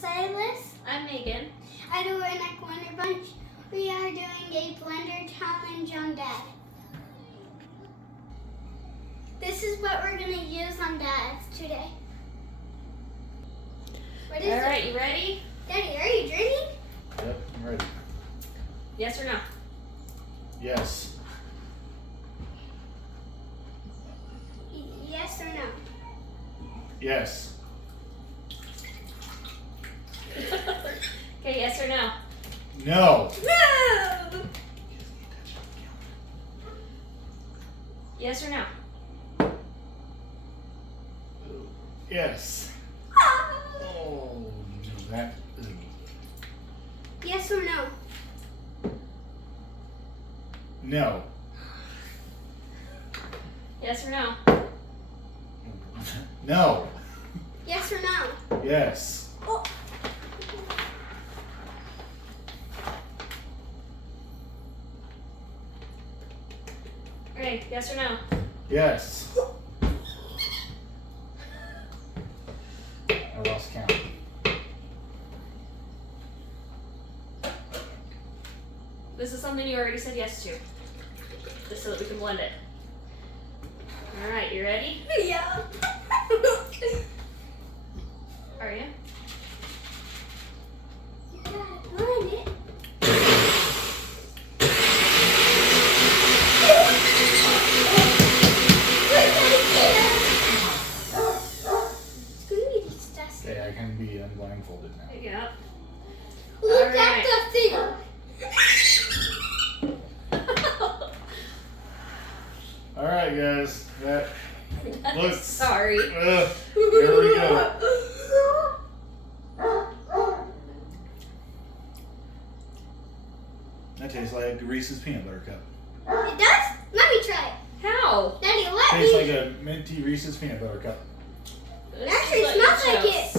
Silas. I'm Megan. I do an Wonder Bunch. We are doing a blender challenge on Dad. This is what we're going to use on Dad's today. What is it? Alright, you ready? Daddy, are you drinking? Yep, I'm ready. Yes or no? Yes. Yes or no? Yes. Okay, yes or no? No. No! Yes or no? Yes. Oh, that. Yes or no? No. Yes or no? No. Yes or no? Yes. Oh. Okay, yes or no? Yes. I lost count. This is something you already said yes to. Just so that we can blend it. Alright, you ready? Yeah. Are you? You gotta blend it. It's gonna be disgusting. Okay, I can be unblindfolded now. There you go. Look All at right. the thing. All right, guys. That looks. Sorry. Here we go. That tastes like Reese's peanut butter cup. It does? Let me try it. How? Daddy, let Tastes me. like a minty Reese's peanut butter cup. This Actually, is what it smells you like chose. it.